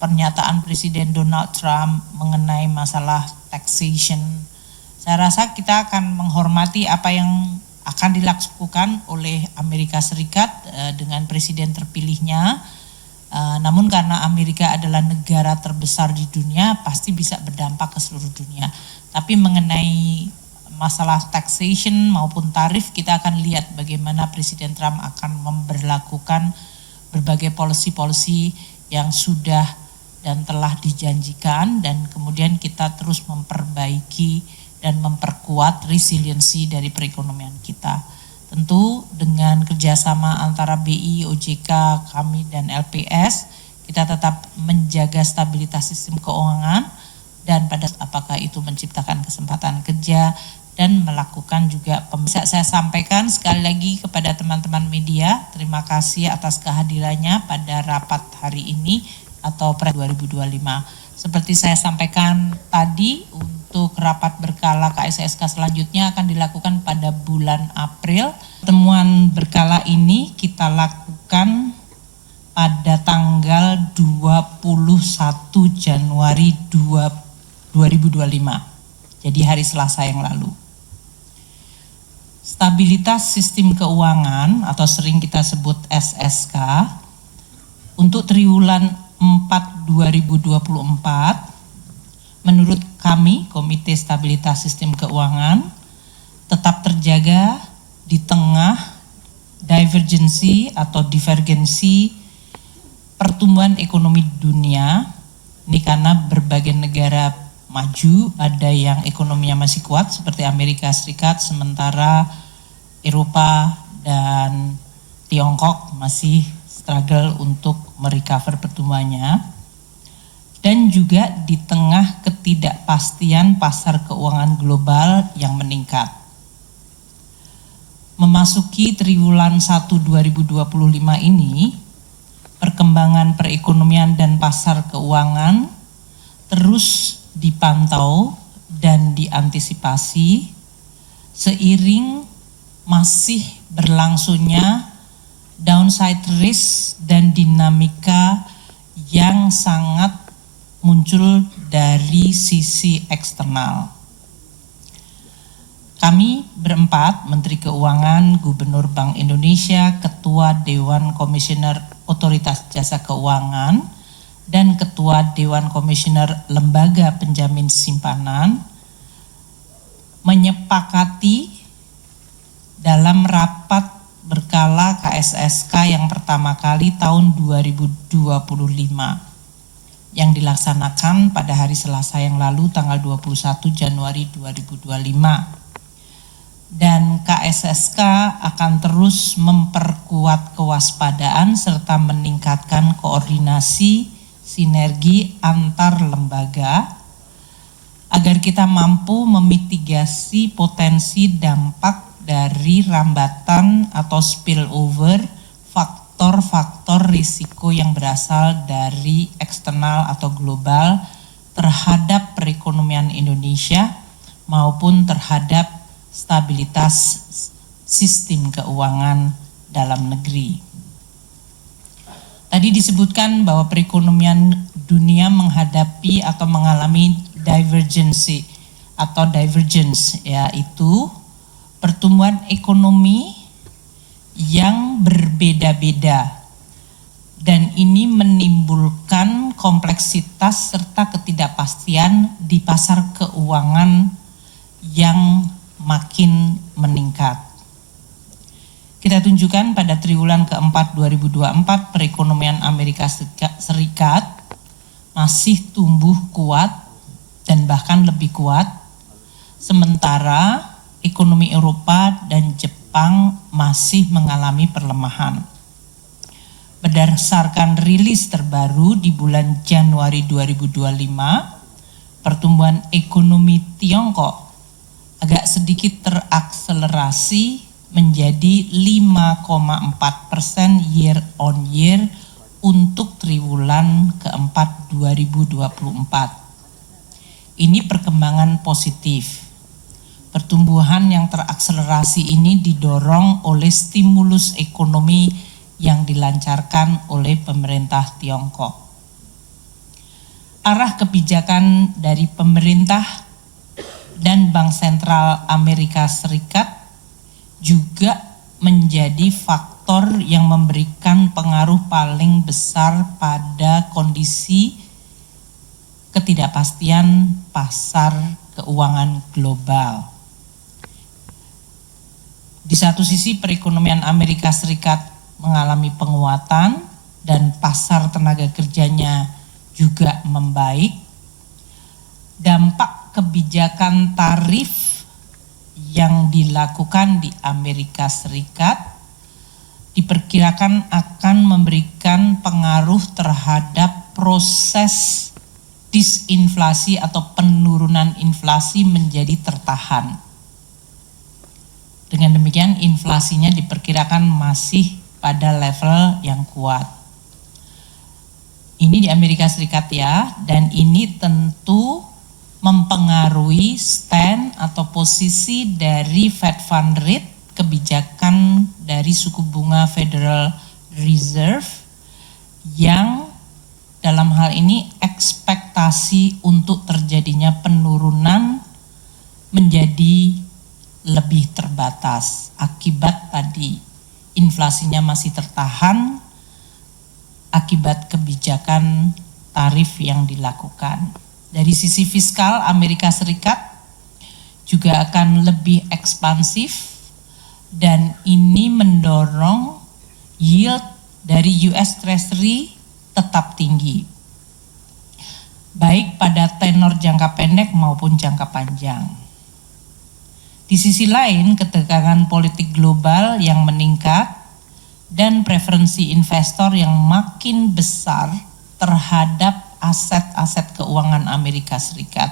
pernyataan Presiden Donald Trump mengenai masalah taxation. Saya rasa kita akan menghormati apa yang akan dilakukan oleh Amerika Serikat dengan presiden terpilihnya. Namun karena Amerika adalah negara terbesar di dunia, pasti bisa berdampak ke seluruh dunia. Tapi mengenai masalah taxation maupun tarif, kita akan lihat bagaimana Presiden Trump akan memberlakukan berbagai policy-policy yang sudah dan telah dijanjikan, dan kemudian kita terus memperbaiki dan memperkuat resiliensi dari perekonomian kita. Tentu dengan kerjasama antara BI, OJK, kami dan LPS, kita tetap menjaga stabilitas sistem keuangan dan pada apakah itu menciptakan kesempatan kerja dan melakukan juga bisa saya sampaikan sekali lagi kepada teman-teman media, terima kasih atas kehadirannya pada rapat hari ini atau 2025. Seperti saya sampaikan tadi, untuk rapat berkala KSSK selanjutnya akan dilakukan pada bulan April. Pertemuan berkala ini kita lakukan pada tanggal 21 Januari 2025. Jadi hari Selasa yang lalu. Stabilitas sistem keuangan atau sering kita sebut SSK untuk triwulan 4 2024 menurut kami Komite Stabilitas Sistem Keuangan tetap terjaga di tengah divergensi atau divergensi pertumbuhan ekonomi dunia. Ini karena berbagai negara maju ada yang ekonominya masih kuat seperti Amerika Serikat, sementara Eropa dan Tiongkok masih struggle untuk merecover pertumbuhannya. Dan juga di tengah ketidakpastian pasar keuangan global yang meningkat. Memasuki triwulan 1 2025 ini, perkembangan perekonomian dan pasar keuangan terus dipantau dan diantisipasi seiring masih berlangsungnya downside risk dan dinamika yang sangat muncul dari sisi eksternal. Kami berempat, Menteri Keuangan, Gubernur Bank Indonesia, Ketua Dewan Komisioner Otoritas Jasa Keuangan, dan Ketua Dewan Komisioner Lembaga Penjamin Simpanan, menyepakati dalam rapat berkala KSSK yang pertama kali tahun 2025 yang dilaksanakan pada hari Selasa yang lalu tanggal 21 Januari 2025. Dan KSSK akan terus memperkuat kewaspadaan serta meningkatkan koordinasi sinergi antar lembaga agar kita mampu memitigasi potensi dampak dari rambatan atau spillover faktor-faktor risiko yang berasal dari eksternal atau global terhadap perekonomian Indonesia maupun terhadap stabilitas sistem keuangan dalam negeri. Tadi disebutkan bahwa perekonomian dunia menghadapi atau mengalami divergensi atau divergence, yaitu pertumbuhan ekonomi yang berbeda-beda, dan ini menimbulkan kompleksitas serta ketidakpastian di pasar keuangan yang makin meningkat. Kita tunjukkan pada triwulan keempat 2024 perekonomian Amerika Serikat masih tumbuh kuat dan bahkan lebih kuat, sementara ekonomi Eropa dan Jepang masih mengalami perlemahan. Berdasarkan rilis terbaru di bulan Januari 2025, pertumbuhan ekonomi Tiongkok agak sedikit terakselerasi menjadi 5,4% year on year untuk triwulan keempat 2024. Ini perkembangan positif. Pertumbuhan yang terakselerasi ini didorong oleh stimulus ekonomi yang dilancarkan oleh pemerintah Tiongkok. arah kebijakan dari pemerintah dan Bank Sentral Amerika Serikat juga menjadi faktor yang memberikan pengaruh paling besar pada kondisi ketidakpastian pasar keuangan global. Di satu sisi perekonomian Amerika Serikat mengalami penguatan dan pasar tenaga kerjanya juga membaik. Dampak kebijakan tarif yang dilakukan di Amerika Serikat diperkirakan akan memberikan pengaruh terhadap proses disinflasi atau penurunan inflasi menjadi tertahan. Dengan demikian inflasinya diperkirakan masih pada level yang kuat. Ini di Amerika Serikat ya, dan ini tentu mempengaruhi stand atau posisi dari Fed Fund Rate, kebijakan dari suku bunga Federal Reserve yang dalam hal ini ekspektasi untuk terjadinya penurunan menjadi lebih terbatas akibat tadi inflasinya masih tertahan akibat kebijakan tarif yang dilakukan. Dari sisi fiskal, Amerika Serikat juga akan lebih ekspansif dan ini mendorong yield dari US Treasury tetap tinggi, baik pada tenor jangka pendek maupun jangka panjang. Di sisi lain, ketegangan politik global yang meningkat dan preferensi investor yang makin besar terhadap aset-aset keuangan Amerika Serikat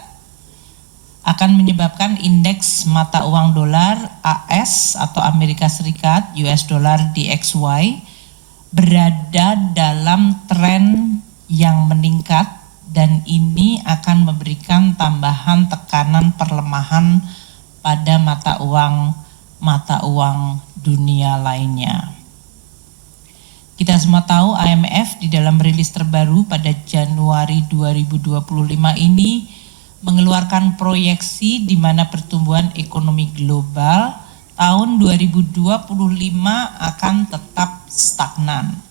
akan menyebabkan indeks mata uang dolar AS atau Amerika Serikat US dollar DXY berada dalam tren yang meningkat dan ini akan memberikan tambahan tekanan perlemahan pada mata uang dunia lainnya. Kita semua tahu IMF di dalam rilis terbaru pada Januari 2025 ini mengeluarkan proyeksi di mana pertumbuhan ekonomi global tahun 2025 akan tetap stagnan.